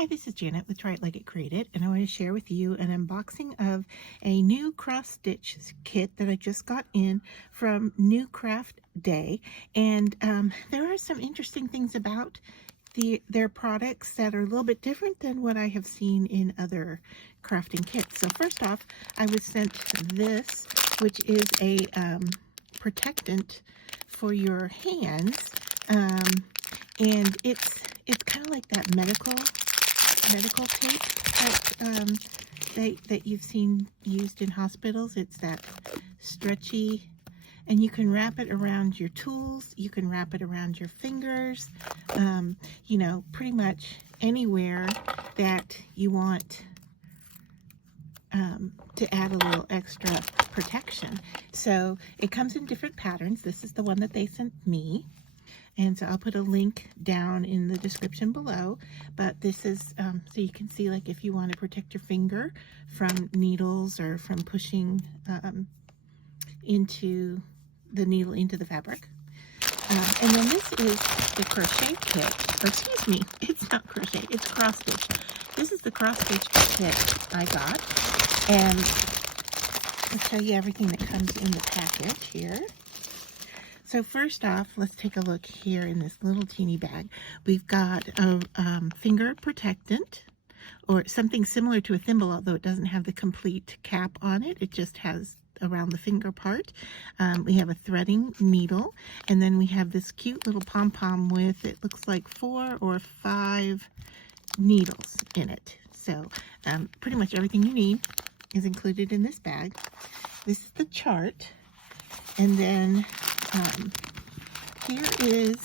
Hi, this is Janet with Try It Like It Created, and I want to share with you an unboxing of a new cross stitch kit that I just got in from New Craft Day. And there are some interesting things about their products that are a little bit different than what I have seen in other crafting kits. So first off, I was sent this, which is a protectant for your hands, and it's kind of like that medical tape that you've seen used in hospitals. It's that stretchy, and you can wrap it around your tools, you can wrap it around your fingers, you know, pretty much anywhere that you want to add a little extra protection. So it comes in different patterns. This is the one that they sent me. And so I'll put a link down in the description below, but this is so you can see, like, if you want to protect your finger from needles or from pushing into the needle into the fabric. And then this is the crochet kit, or excuse me, it's not crochet, it's cross stitch. This is the cross stitch kit I got, and I'll show you everything that comes in the package here. So first off, let's take a look here in this little teeny bag. We've got a finger protectant, or something similar to a thimble, although it doesn't have the complete cap on it. It just has around the finger part. We have a threading needle, and then we have this cute little pom-pom with, it looks like 4 or 5 needles in it. So pretty much everything you need is included in this bag. This is the chart, and then here is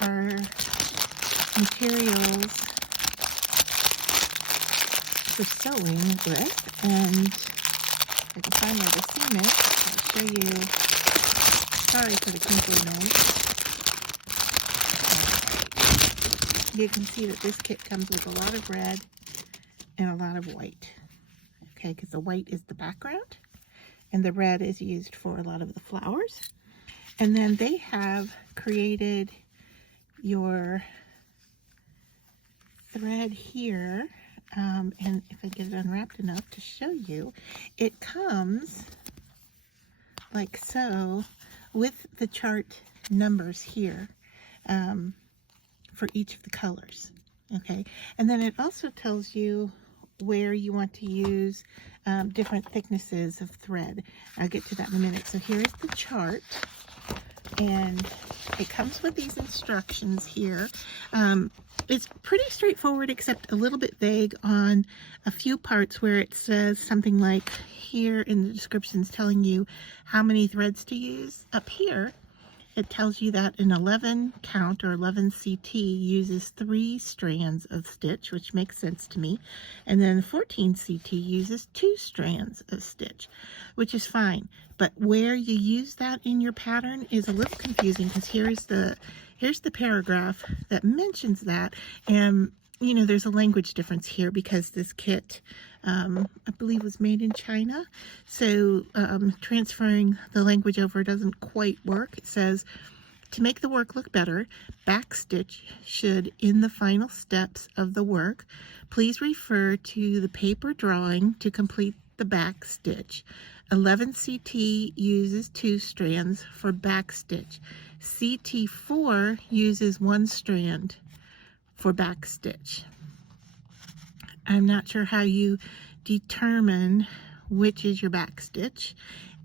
our materials for sewing with, and if I can find where to seam it, I'll show you. Sorry for the crinkly noise. You can see that this kit comes with a lot of red and a lot of white. Okay, because the white is the background and the red is used for a lot of the flowers. And then they have created your thread here, and if I get it unwrapped enough to show you, it comes like so with the chart numbers here for each of the colors. Okay, and then it also tells you where you want to use different thicknesses of thread. I'll get to that in a minute. So here's the chart, and it comes with these instructions here. It's pretty straightforward, except a little bit vague on a few parts where it says something like, here in the descriptions telling you how many threads to use. Up here it tells you that an 11 count or 11 CT uses 3 strands of stitch, which makes sense to me. And then 14 CT uses 2 strands of stitch, which is fine. But where you use that in your pattern is a little confusing, because here's the paragraph that mentions that. And you know, there's a language difference here because this kit, I believe, was made in China. So transferring the language over doesn't quite work. It says, to make the work look better, backstitch should, in the final steps of the work, please refer to the paper drawing to complete the back stitch. 11 CT uses 2 strands for backstitch. CT4 uses 1 strand for back stitch. I'm not sure how you determine which is your back stitch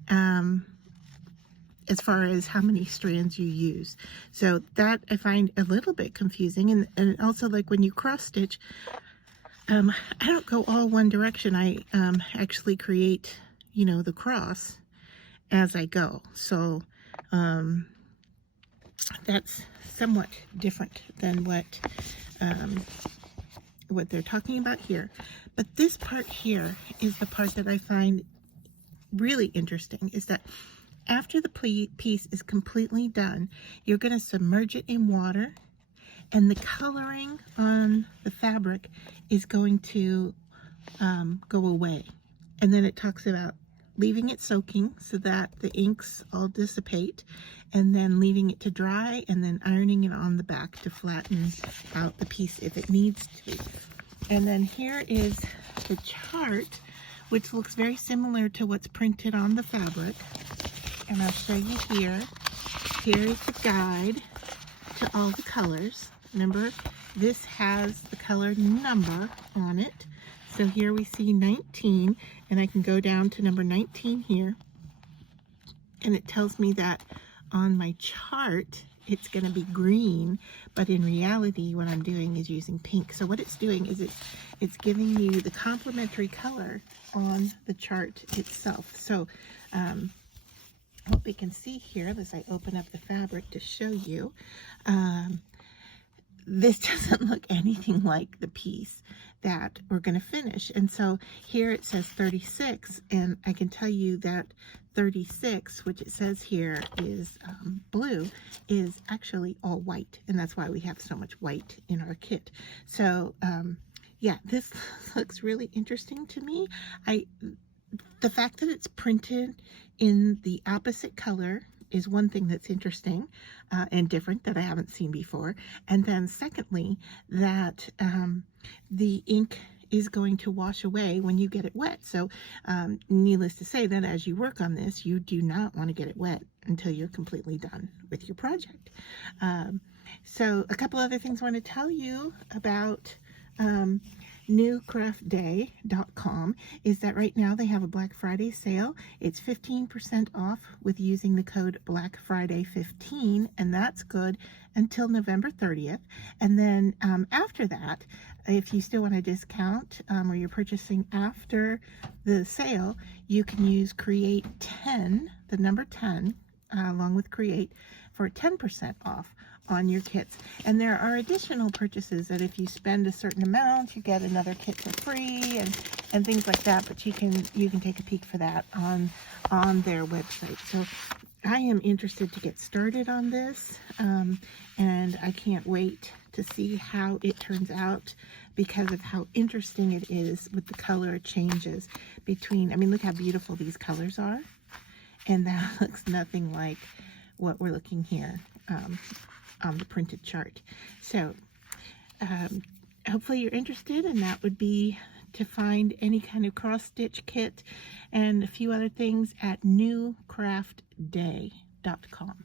as far as how many strands you use. So that I find a little bit confusing. And also, like, when you cross stitch, I don't go all one direction. I actually create, you know, the cross as I go. So that's somewhat different than what they're talking about here. But this part here is the part that I find really interesting, is that after the piece is completely done, you're going to submerge it in water, and the coloring on the fabric is going to go away. And then it talks about leaving it soaking so that the inks all dissipate, and then leaving it to dry, and then ironing it on the back to flatten out the piece if it needs to. And then here is the chart, which looks very similar to what's printed on the fabric. And I'll show you here. Here is the guide to all the colors. Remember, this has the color number on it. So here we see 19, and I can go down to number 19 here, and it tells me that on my chart it's going to be green, but in reality what I'm doing is using pink. So what it's doing is it's giving you the complementary color on the chart itself. So what we can see here as I open up the fabric to show you, this doesn't look anything like the piece that we're going to finish. And so here it says 36, and I can tell you that 36, which it says here is blue, is actually all white, and that's why we have so much white in our kit. So yeah, this looks really interesting to me. The fact that it's printed in the opposite color is one thing that's interesting and different that I haven't seen before. And then secondly, that the ink is going to wash away when you get it wet. So needless to say that as you work on this, you do not want to get it wet until you're completely done with your project. So a couple other things I want to tell you about newcraftday.com is that right now they have a Black Friday sale. It's 15% off with using the code BlackFriday15, and that's good until November 30th. And then after that, if you still want a discount or you're purchasing after the sale, you can use Create 10, the number 10, along with Create, for 10% off on your kits. And there are additional purchases that if you spend a certain amount, you get another kit for free and things like that, but you can take a peek for that on their website. So I am interested to get started on this, and I can't wait to see how it turns out because of how interesting it is with the color changes between, I mean, look how beautiful these colors are, and that looks nothing like what we're looking here on the printed chart. So hopefully you're interested, and that would be to find any kind of cross stitch kit and a few other things at newcraftday.com.